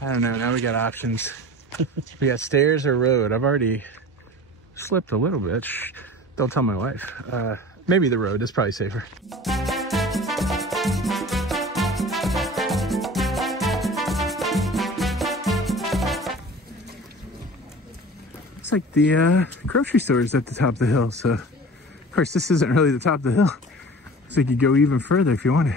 I don't know, now we got options. We got stairs or road. I've already slipped a little bit. Shh, don't tell my wife. Maybe the road is probably safer. It's like the grocery store is at the top of the hill, so of course this isn't really the top of the hill. So you could go even further if you wanted.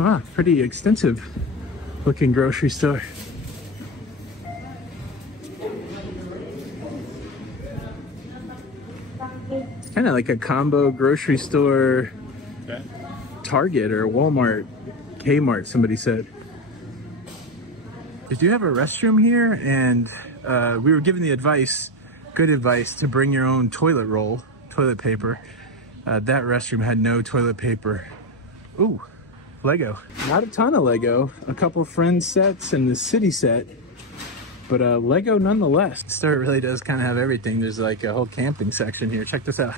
Ah, pretty extensive looking grocery store. Kind of like a combo grocery store, okay. Target or Walmart, Kmart, somebody said. They do have a restroom here, and we were given the advice, good advice, to bring your own toilet roll, toilet paper. That restroom had no toilet paper. Ooh, Lego. Not a ton of Lego, a couple friend sets and the city set, but Lego nonetheless. The store really does kind of have everything. There's like a whole camping section here. Check this out.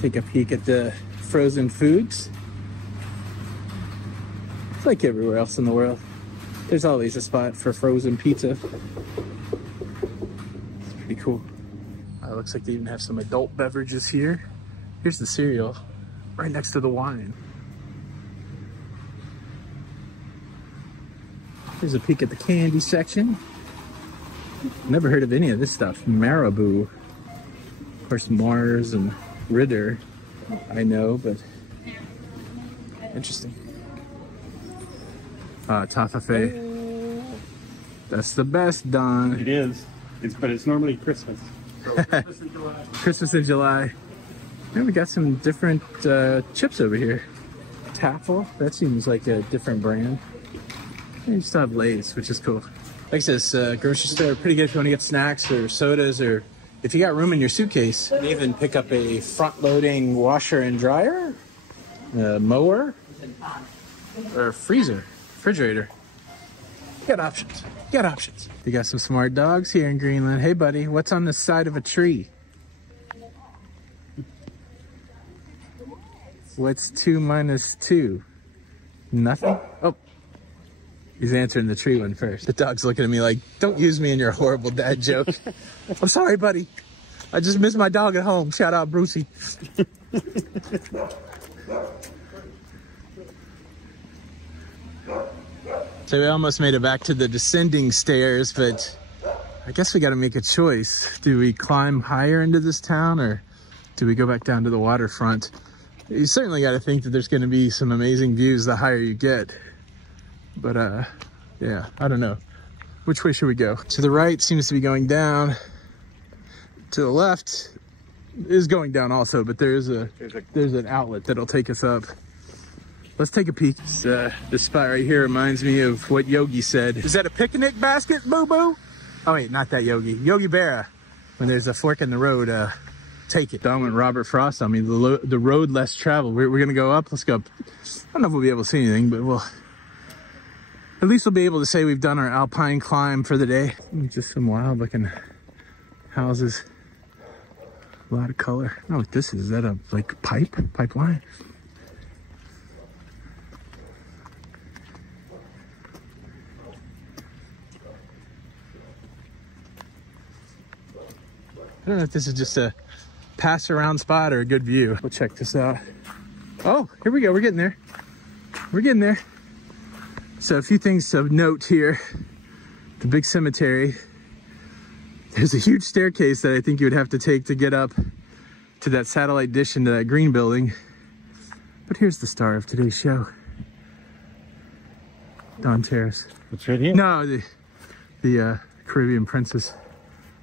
Take a peek at the frozen foods. It's like everywhere else in the world. There's always a spot for frozen pizza. It's pretty cool. Looks like they even have some adult beverages here. Here's the cereal, right next to the wine. Here's a peek at the candy section. Never heard of any of this stuff. Marabou. Of course, Mars and Ritter, I know, but interesting. Toffee. That's the best, Don. It is. But it's normally Christmas. So Christmas in July. And we got some different chips over here. Taffel, that seems like a different brand. And you still have Lay's, which is cool. Like I said, grocery store, pretty good if you want to get snacks or sodas, or if you got room in your suitcase, you can even pick up a front-loading washer and dryer, mower, or freezer, refrigerator. You got options. You got options. You got some smart dogs here in Greenland. Hey, buddy, what's on the side of a tree? What's 2 minus 2? Nothing? Oh, he's answering the tree one first. The dog's looking at me like, don't use me in your horrible dad joke. I'm sorry, buddy. I just missed my dog at home. Shout out, Brucey. So we almost made it back to the descending stairs, but I guess we got to make a choice. Do we climb higher into this town, or do we go back down to the waterfront? You certainly got to think that there's going to be some amazing views the higher you get. But yeah, I don't know. Which way should we go? To the right seems to be going down. To the left is going down also, but there's an outlet that'll take us up. Let's take a peek. This spot right here reminds me of what Yogi said. Is that a picnic basket, boo-boo? Oh wait, not that Yogi. Yogi Berra. When there's a fork in the road, take it. Don went Robert Frost on me. The road less traveled. We're gonna go up. Let's go up. I don't know if we'll be able to see anything, but at least we'll be able to say we've done our alpine climb for the day. Just some wild looking houses. A lot of color. Oh, what this is. Is that a like pipeline? I don't know if this is just a pass around spot or a good view. We'll check this out. Oh, here we go. We're getting there. We're getting there. So a few things of note here. The big cemetery. There's a huge staircase that I think you would have to take to get up to that satellite dish into that green building. But here's the star of today's show. Don Terrace. It's right here? No, the Caribbean Princess.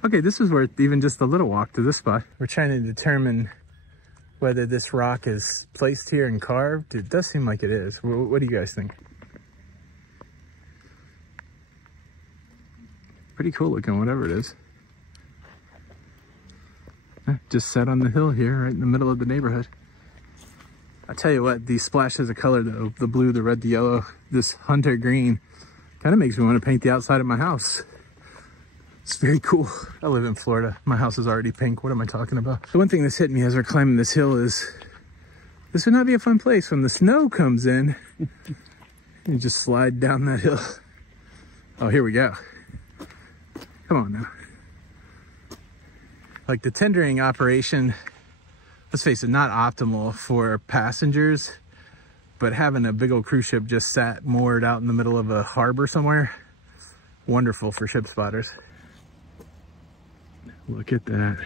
Okay, this is worth even just a little walk to this spot. We're trying to determine whether this rock is placed here and carved. It does seem like it is. What do you guys think? Pretty cool looking, whatever it is. Just set on the hill here, right in the middle of the neighborhood. I tell you what, these splashes of color, the blue, the red, the yellow, this hunter green, Kind of makes me want to paint the outside of my house. It's very cool. I live in Florida. My house is already pink. What am I talking about? The one thing that's hit me as we're climbing this hill is this would not be a fun place when the snow comes in. You just slide down that hill. Oh, here we go. Come on now. Like the tendering operation, let's face it, not optimal for passengers, but having a big old cruise ship just sat moored out in the middle of a harbor somewhere, wonderful for ship spotters. Look at that.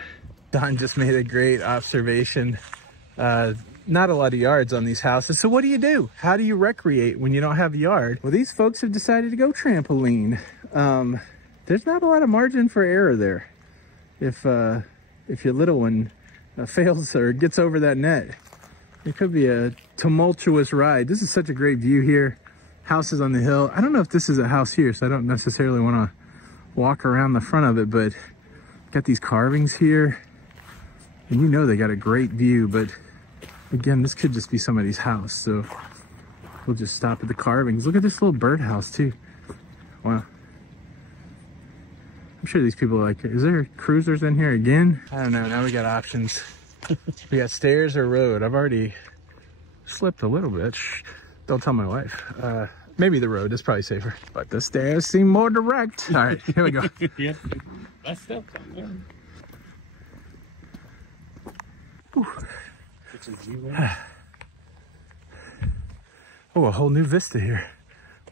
Don just made a great observation. Not a lot of yards on these houses. So what do you do? How do you recreate when you don't have a yard? Well, these folks have decided to go trampoline. There's not a lot of margin for error there. If your little one fails or gets over that net, it could be a tumultuous ride. This is such a great view here. Houses on the hill. I don't know if this is a house here, so I don't necessarily want to walk around the front of it, but got these carvings here. And you know they got a great view, but again, this could just be somebody's house, so we'll just stop at the carvings. Look at this little birdhouse too. Wow. I'm sure these people are like, is there cruisers in here again? I don't know, now we got options. We got stairs or road. I've already slipped a little bit. Shh, don't tell my wife. Maybe the road is probably safer, but the stairs seem more direct. All right, here we go. Yeah, that's stuff on there. Oh, a whole new vista here.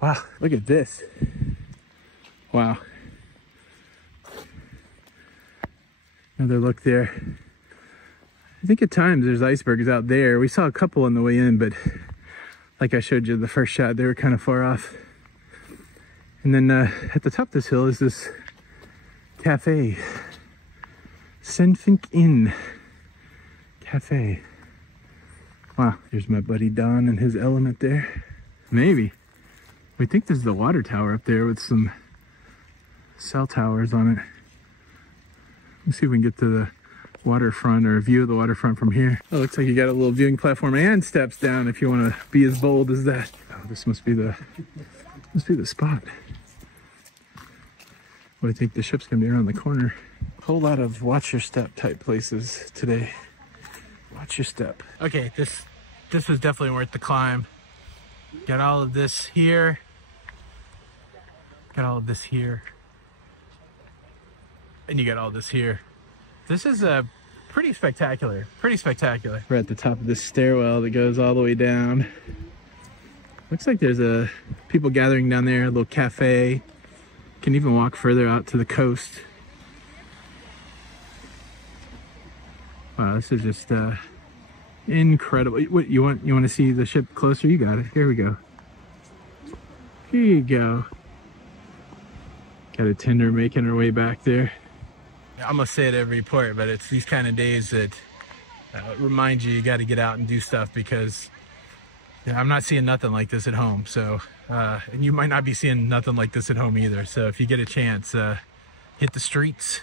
Wow, look at this. Wow. Another look there. I think at times there's icebergs out there. We saw a couple on the way in, but like I showed you the first shot, they were kind of far off. And then at the top of this hill is this cafe. Senfink Inn Cafe. Wow, here's my buddy Don and his element there. Maybe. We think there's the water tower up there with some cell towers on it. Let's see if we can get to the waterfront or a view of the waterfront from here. Oh, looks like you got a little viewing platform and steps down if you want to be as bold as that. Oh, this must be the spot. Well, I think the ship's gonna be around the corner. A whole lot of watch your step type places today. Watch your step. Okay, this was definitely worth the climb. Got all of this here. Got all of this here. And you got all this here. This is pretty spectacular, pretty spectacular. We're at the top of this stairwell that goes all the way down. Looks like there's people gathering down there, a little cafe. Can even walk further out to the coast. Wow, this is just incredible. What you want to see the ship closer? You got it. Here we go. Here you go. Got a tender making her way back there. I'm gonna say it every port, but it's these kind of days that remind you got to get out and do stuff, because I'm not seeing nothing like this at home. So, and you might not be seeing nothing like this at home either. So if you get a chance, hit the streets.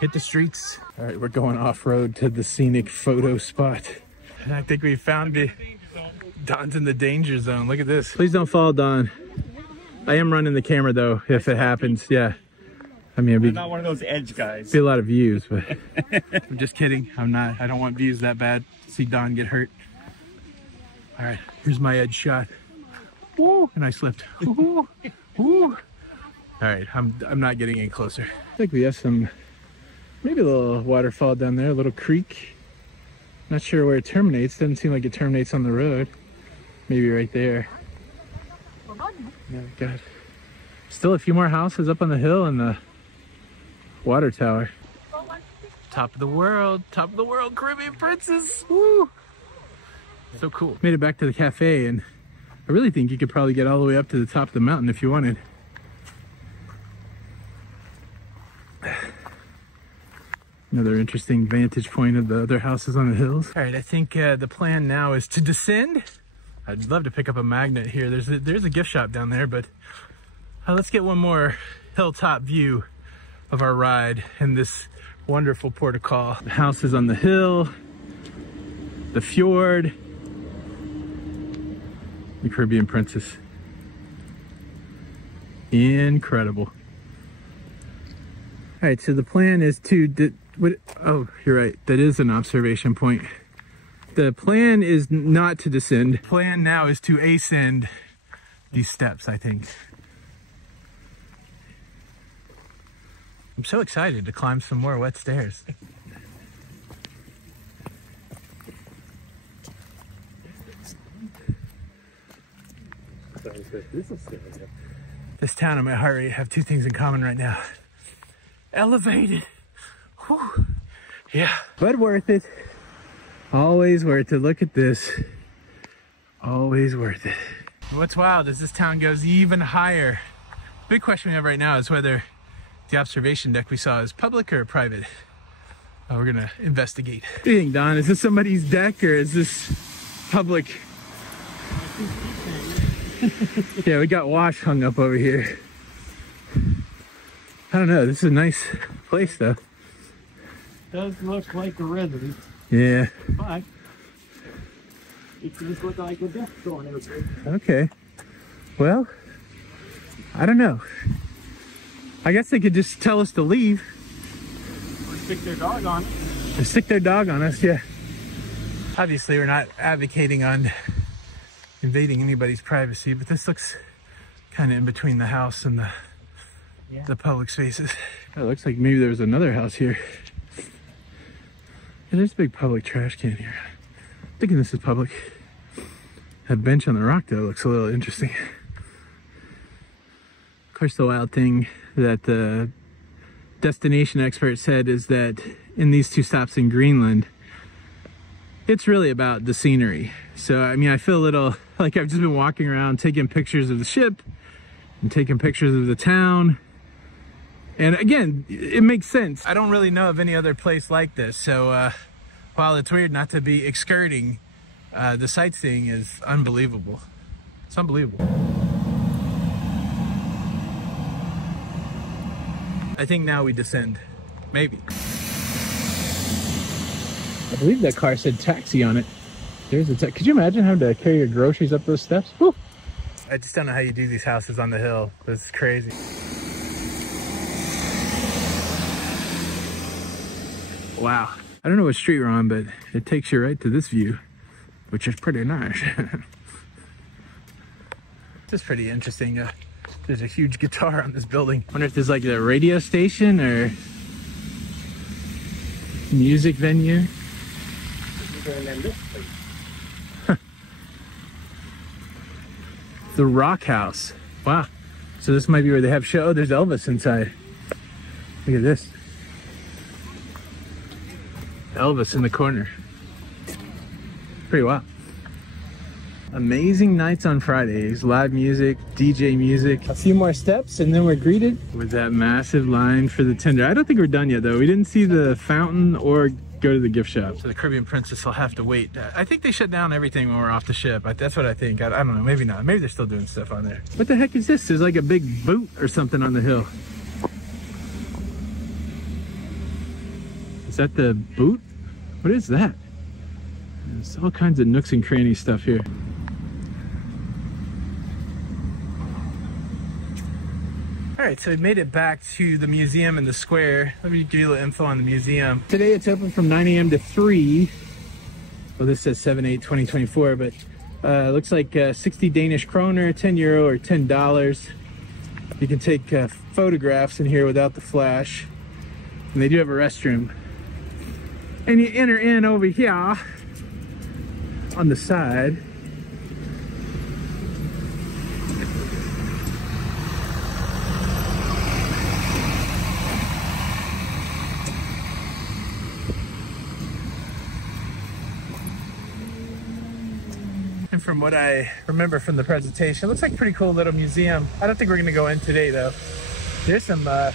Hit the streets. All right, we're going off-road to the scenic photo spot. And I think we found Don's in the danger zone. Look at this. Please don't fall, Don. I am running the camera though, if it happens. Yeah. I mean, I'm not one of those edge guys. Be a lot of views, but I'm just kidding. I'm not. I don't want views that bad. See Don get hurt. All right, here's my edge shot. Woo! And I slipped. Woo! Woo! All right, I'm not getting any closer. I think we have some, maybe a little waterfall down there, a little creek. Not sure where it terminates. Doesn't seem like it terminates on the road. Maybe right there. Yeah, God. Still a few more houses up on the hill and the water tower. Top of the world, Caribbean princess. Woo! So cool. Made it back to the cafe, and I really think you could probably get all the way up to the top of the mountain if you wanted. Another interesting vantage point of the other houses on the hills. All right, I think the plan now is to descend. I'd love to pick up a magnet here. There's a gift shop down there, but let's get one more hilltop view of our ride in this wonderful port of call. The houses on the hill, the fjord, the Caribbean princess. Incredible. All right, so the plan is to, oh, you're right, that is an observation point. The plan is not to descend. The plan now is to ascend these steps, I think. I'm so excited to climb some more wet stairs. This town and my heart rate have two things in common right now. Elevated. Whew. Yeah, but worth it. Always worth it. Look at this. Always worth it. What's wild is this town goes even higher. Big question we have right now is whether the observation deck we saw is public or private. We're gonna investigate. What do you think, Don? Is this somebody's deck or is this public? Yeah, we got wash hung up over here. I don't know. This is a nice place, though. Does look like a residence. Yeah. But it does look like a death going over there. Okay. Well, I don't know. I guess they could just tell us to leave. Or stick their dog on it. Or stick their dog on us, yeah. Obviously, we're not advocating on invading anybody's privacy, but this looks kind of in between the house and the public spaces. It looks like maybe there's another house here. Yeah, there's a big public trash can here. I'm thinking this is public. That bench on the rock though looks a little interesting. Of course, the wild thing that the destination expert said is that in these two stops in Greenland, it's really about the scenery. So, I mean, I feel a little like I've just been walking around taking pictures of the ship and taking pictures of the town. And again, it makes sense. I don't really know of any other place like this. So while it's weird not to be excurting, the sightseeing is unbelievable. It's unbelievable. I think now we descend. Maybe. I believe that car said taxi on it. There's a could you imagine having to carry your groceries up those steps? Woo! I just don't know how you do these houses on the hill. This is crazy. Wow. I don't know what street we're on, but it takes you right to this view, which is pretty nice. This is pretty interesting. There's a huge guitar on this building. I wonder if there's like a radio station or music venue. The Rock House. Wow. So this might be where they have show. Oh, there's Elvis inside. Look at this. Elvis in the corner. Pretty wild. Amazing nights on Fridays. Live music, DJ music. A few more steps and then we're greeted with that massive line for the tender. I don't think we're done yet though. We didn't see the fountain or go to the gift shop. So the Caribbean Princess will have to wait. I think they shut down everything when we're off the ship. That's what I think. I don't know, maybe not. Maybe they're still doing stuff on there. What the heck is this? There's like a big boot or something on the hill. Is that the boot? What is that? There's all kinds of nooks and crannies stuff here. All right, so we made it back to the museum in the square. Let me give you a little info on the museum. Today it's open from 9 a.m. to 3. Well, this says 7/8/2024, but it looks like 60 Danish kroner, 10 euro or $10. You can take photographs in here without the flash. And they do have a restroom. And you enter in over here on the side. And from what I remember from the presentation, it looks like a pretty cool little museum. I don't think we're gonna go in today though. There's some there's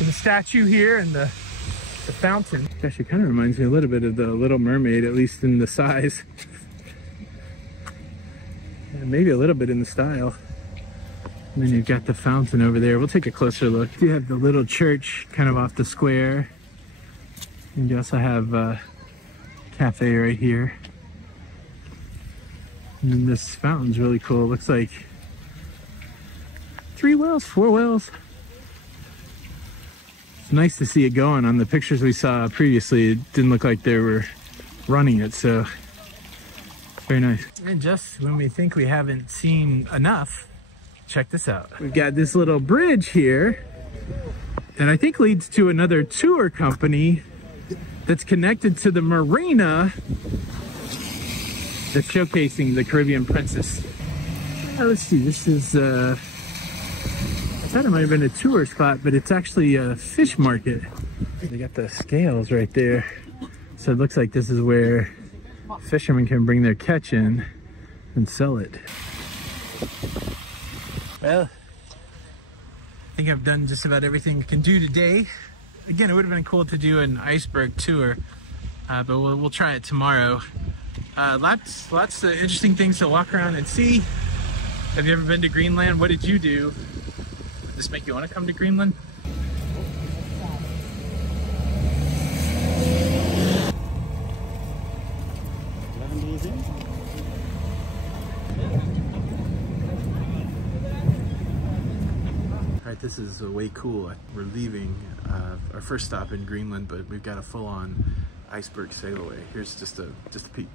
a statue here and the fountain. Gosh, it kind of reminds me a little bit of the Little Mermaid, at least in the size. And maybe a little bit in the style. And then you've got the fountain over there. We'll take a closer look. You have the little church kind of off the square. And you also have a cafe right here. And this fountain's really cool. It looks like 3 whales, 4 whales. It's nice to see it going. On the pictures we saw previously, it didn't look like they were running it, so very nice. And just when we think we haven't seen enough, check this out. We've got this little bridge here that I think leads to another tour company that's connected to the marina that's showcasing the Caribbean Princess. Let's see, this is, I thought it might have been a tour spot, but it's actually a fish market. They got the scales right there. So it looks like this is where fishermen can bring their catch in and sell it. Well, I think I've done just about everything I can do today. Again, it would have been cool to do an iceberg tour, but we'll try it tomorrow. Lots of interesting things to walk around and see. Have you ever been to Greenland? What did you do? Did this make you want to come to Greenland? Alright, this is way cool. We're leaving our first stop in Greenland, but we've got a full-on iceberg sail away. Here's just a peek.